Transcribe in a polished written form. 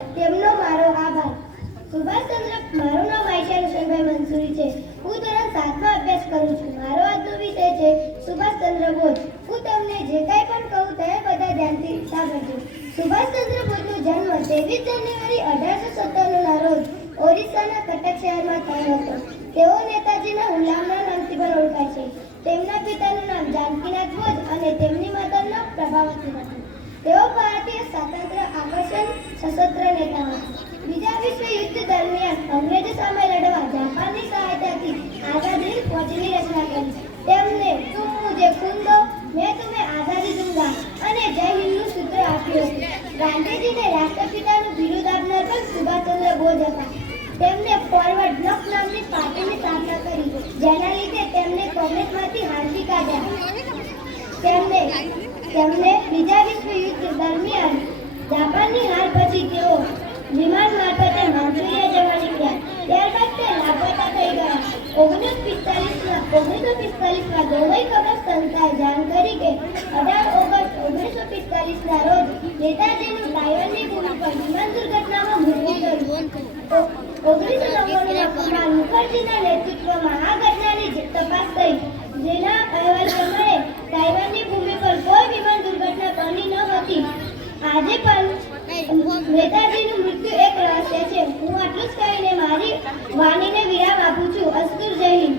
તેમનો મારો આભાર. સુભાષચંદ્ર મારું નામ આયશા રોશનભાઈ મંસૂરી છે. હું ધોરણ 7માં અભ્યાસ કરું છું. મારો આજનો વિષય છે સુભાષચંદ્ર બોઝ. હું તમને જે કંઈ પણ કહું તે બધા ધ્યાનથી સાંભળજો. સુભાષચંદ્ર બોઝનો જન્મ 23 જાન્યુઆરી 1857ના રોજ ઓરિસ્સાના કટક શહેરમાં થયો હતો. તેઓ નેતાજીના ગુલામના નામથી પણ ઓળખાય છે. તેમના પિતાનું નામ જાનકીનાથ બોઝ અને તેમની માતાનું નામ પ્રભાવતી હતી. તેઓ ભારતીય સ્વાતંત્ર્ય આકર્ષણ સશસ્ત્ર નેતા હતા. બીજા વિશ્વ યુદ્ધ દરમિયાન અંગ્રેજો સામે લડવા જાપાનની સહાયતાથી આઝાદ હિંદ ફૌજની રચના કરી. તેમને તુમ મુझे खून दो मैं तुम्हें आजादी दूंगा અને જય હિન્દનું સૂત્ર આપ્યું. ગાંધીજીને રાષ્ટ્રપિતાનું બિરુદ આપનાર પણ સુભાષચંદ્ર બોઝ હતા. તેમને ફોરવર્ડ બ્લોક નામની પાર્ટીની સ્થાપના કરી, જેના લીધે તેમને કોંગ્રેસમાંથી હાંસી કાઢ્યા. તેમને બીજા વિશ્વ યુદ્ધ દરમિયાન જાપાનની હાર પછી તેઓ વિમાન મારફતે મંચુરિયા જવા નીકળ્યા. ત્યારબાદ તે લાપતા થઈ ગયા. 1945માં દુબઈ ખબર સંસ્થાએ જાણ કરી કે 18 ઓગસ્ટ 1945ના રોજ નેતાજીનું તાઇવાનની ભૂમિ પર વિમાન દુર્ઘટનામાં મૃત્યુ થયું. 1999માં કુમાર મુખર્જીના નેતૃત્વમાં આ ઘટનાની તપાસ થઈ, જેના અહેવાલ પ્રમાણે તાઇવાનની ભૂમિ પર કોઈ વિમાન દુર્ઘટના બની ન હતી. આજે પણ નેતાજીનું મૃત્યુ એક રહસ્ય છે. હું આટલું જ કહીને મારી વાણીને વિરામ આપું છું. અસ્તુર, જય હિન્દ.